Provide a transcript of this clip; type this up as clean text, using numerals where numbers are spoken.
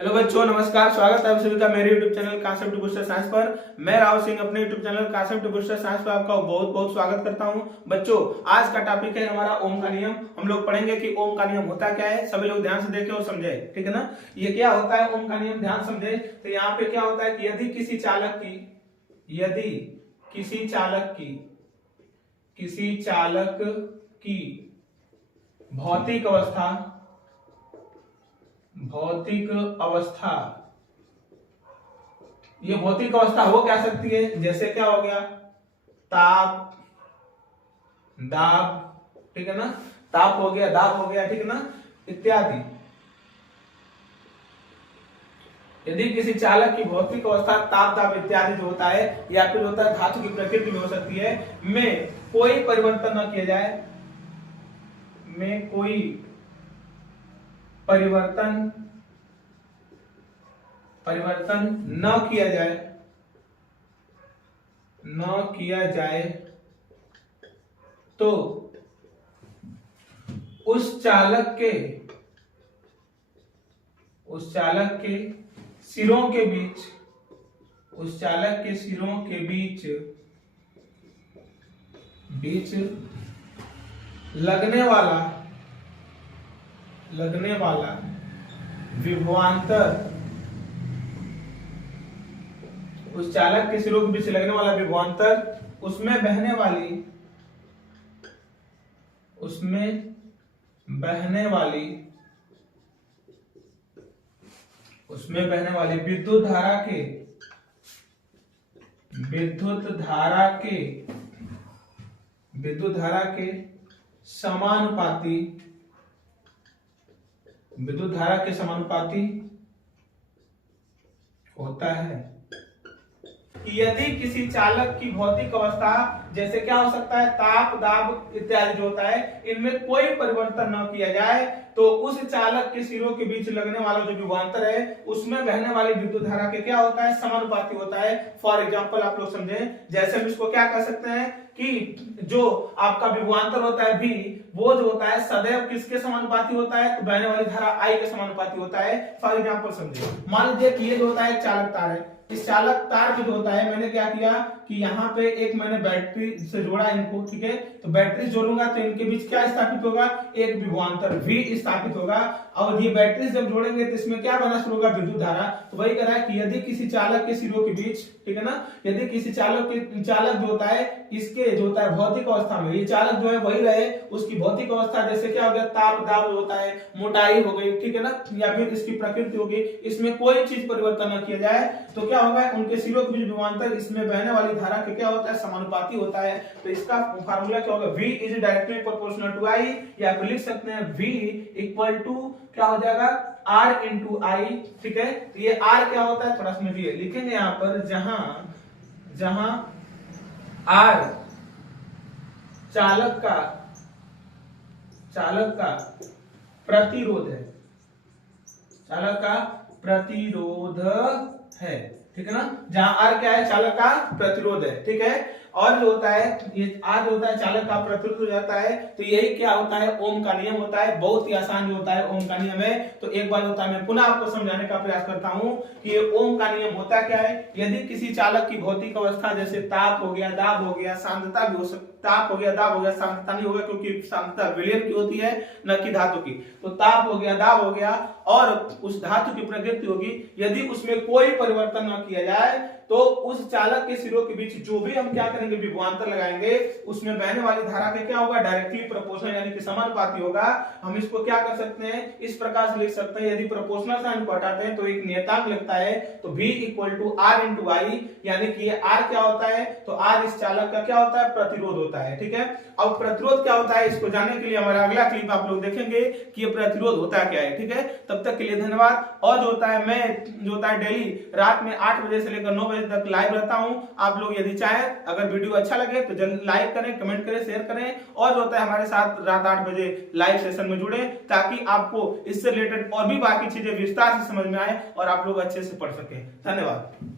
Hello बच्चों, नमस्कार। स्वागत है आप सभी का मेरे YouTube channel concept booster science पर। मैं राहुल सिंह अपने YouTube channel concept booster science पर आपका बहुत बहुत स्वागत करता हूं। बच्चों, आज का टॉपिक है हमारा ओम का नियम। हम लोग पढ़ेंगे कि ओम का नियम होता क्या है। सभी लोग ध्यान से देखें और समझे, ठीक है ना। ये क्या होता है ओम का नियम, ध्यान समझे। तो यहाँ पे क्या होता है कि यदि किसी चालक की भौतिक अवस्था, ये भौतिक अवस्था हो क्या सकती है, जैसे क्या हो गया, ताप, दाब, ठीक है ना। ताप हो गया, दाब हो गया, ठीक है ना, इत्यादि। यदि किसी चालक की भौतिक अवस्था ताप, दाब इत्यादि जो होता है, या फिर होता है धातु की प्रकृति में हो सकती है, में कोई परिवर्तन न किया जाए, में कोई परिवर्तन न किया जाए तो उस चालक के सिरों के बीच लगने वाला विभवांतर, उस चालक के सिरों के बीच लगने वाला विभवांतर, उसमें बहने वाली विद्युत धारा के समानुपाती होता है। कि यदि किसी चालक की भौतिक अवस्था, जैसे क्या हो सकता है, ताप, दाब इत्यादि जो होता है, इनमें कोई परिवर्तन न किया जाए तो उस चालक के सिरों के बीच लगने वाला जो विभवांतर है, उसमें बहने वाली विद्युत धारा के क्या होता है, समानुपाती होता है। फॉर एग्जांपल आप लोग समझें, जैसे हम इसको क्या कर सकते हैं कि जो आपका विभवांतर होता है भी, वो जो होता है सदैव किसके समानुपाती होता है, तो बहने वाली धारा आई के समानुपाती होता है। फॉर एग्जांपल समझिए, मान लीजिए कि ये जो होता है चालक तार है। इस चालक तार में जो होता है, मैंने क्या किया कि यहाँ पे एक मैंने बैटरी से जोड़ा इनको, ठीक है। तो बैटरी जोड़ूंगा तो इनके बीच क्या स्थापित होगा, एक विभवांतर V स्थापित होगा। और ये बैटरी जब जोड़ेंगे तो इसमें क्या बना शुरू होगा, विद्युत धारा। तो वही कह रहा है कि यदि किसी चालक के सिरों के बीच, ठीक है ना, यदि किसी चालक जो होता है, इसके जो होता है भौतिक अवस्था में, ये चालक जो है वही रहे, उसकी भौतिक अवस्था जैसे क्या हो गया, ताप, दाब होता है, मोटाई हो गई, ठीक है ना, या फिर इसकी प्रकृति होगी, इसमें कोई चीज परिवर्तन न किया जाए तो क्या होगा, उनके सिरों के बीच विभवांतर, इसमें बहने वाली धारा के क्या होता है, समानुपाती होता है। तो इसका फार्मूला क्या होगा, V is directly proportional to I, या फिर लिख सकते हैं V इक्वल टू क्या हो जाएगा, R इंटू I, ठीक है। तो ये R क्या होता है, थोड़ा समझिए, लिखेंगे यहां पर, जहां R चालक का प्रतिरोध है, ठीक है ना। जहां R क्या है, चालक का प्रतिरोध है, ठीक है। और जो होता है, ये R जो होता है चालक का प्रतिरोध हो जाता है। तो यही क्या होता है, ओम का नियम होता है। बहुत ही आसान जो होता है ओम का नियम है। तो एक बार होता है, मैं पुनः आपको समझाने का प्रयास करता हूं कि ये ओम का नियम होता क्या है। यदि किसी चालक की भौतिक अवस्था, जैसे ताप हो गया, दाब हो गया, सांद्रता भी हो सकती, ताप हो गया, दाब हो गया, सांद्रता नहीं होगा क्योंकि सांद्रता विलयन की होती है, न कि धातु की। तो ताप हो गया, दाब हो गया, और उस धातु की प्रकृति होगी, यदि उसमें कोई परिवर्तन न किया जाए तो उस चालक के सिरों के बीच जो भी हम क्या करेंगे, विभवांतर लगाएंगे, उसमें बहने वाली धारा के क्या होगा, डायरेक्टली प्रोपोर्शनल यानी कि समानुपाती होगा। हम इसको क्या कर सकते हैं, इस प्रकार से लिख सकते हैं, यदि प्रोपोर्शनल साइन को हटाते हैं तो एक नियतांक लगता है, तो V equal to R into I, यानी कि ये R क्या होता है, तो R इस चालक का क्या होता है, प्रतिरोध होता है, ठीक है। अब प्रतिरोध क्या होता है, इसको जानने के लिए हमारा अगला क्लिप आप लोग देखेंगे कि ये प्रतिरोध होता क्या है, ठीक है। तब तक के लिए धन्यवाद। और जो होता है, मैं जो होता है डेली रात में 8 बजे से लेकर 9 बजे तक लाइव रहता हूं। आप लोग यदि चाहें, अगर वीडियो अच्छा लगे तो जल्दी लाइक करें, कमेंट करें, शेयर करें, और जो होता है हमारे साथ रात 8 बजे लाइव सेशन में जुड़े, ताकि आपको इससे रिलेटेड और भी बाकी चीजें विस्तार से समझ में आए और आप लोग अच्छे से पढ़ सकें। धन्यवाद।